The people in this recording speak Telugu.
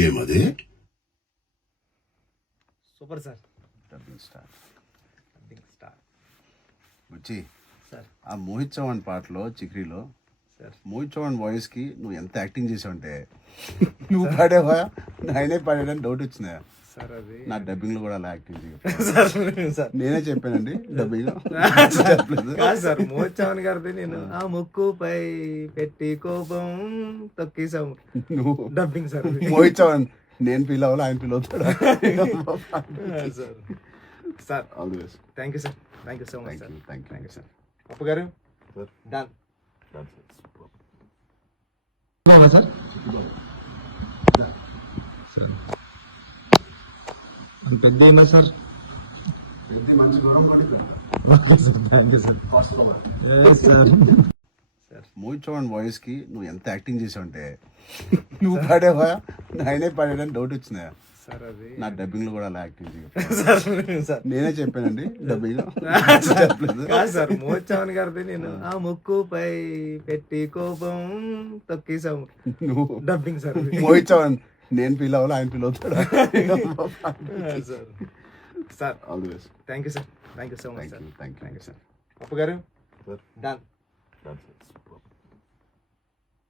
ఏమది? Super sir. Dubbing star sir. వచ్చి సార్ ఆ మోహిత్ చౌహాన్ పాటలో చిక్రీలో సార్ మోహిత్ చౌహాన్ వాయిస్కి నువ్వు ఎంత యాక్టింగ్ చేసావంటే నువ్వు పాడేవా ఆయనే పాడాడని డౌట్ వచ్చిందా? సార్ అది నా డబ్బింగ్లో కూడా అలా యాక్టింగ్ చేయ సార్ నేనే చెప్పానండి డబ్బింగ్ చెప్పలేదు. కాదు సార్, మోహిత్ చౌహాన్ గారిది నేను ఆ ముక్కుపై పెట్టి కోపం తొక్కేసాము నువ్వు డబ్బింగ్ సార్. మోహిత్ చౌహాన్ నేను ఫీల్ అవ్వాలి, ఆయన ఫీల్ అవుతాడు. Sir sir all the best. Thank you sir, thank you so much sir. Thank thank you you sir. అప్పు గారు సార్. డన్. సార్ పెద్ద ఏమే సార్? మంచి దూరం పడిందా? Thank you sir. Sir Mohit Chauhan వాయిస్కి నువ్వు ఎంత యాక్టింగ్ చేసావంటే నువ్వు పాడేవా ఆయనే పాడాడని డౌట్ వచ్చిందా? సార్ అది నా డబ్బింగ్లో కూడా అలా యాక్టింగ్ చేయ సార్ నేనే చెప్పానండి డబ్బింగ్ చెప్పలేదు. కాదు సార్, మోహిత్ చౌహాన్ గారిది నేను ఆ ముక్కుపై పెట్టి కోపం తొక్కేసాము నువ్వు డబ్బింగ్ సార్. మోహిత్ చౌహాన్ నేను ఫీల్ అవ్వాలి, ఆయన ఫీల్ అవుతాడు. Sir sir all the best. Thank you sir, thank you so much thank sir. You thank you thank you sir. అప్పు గారు సార్. డన్. That's it.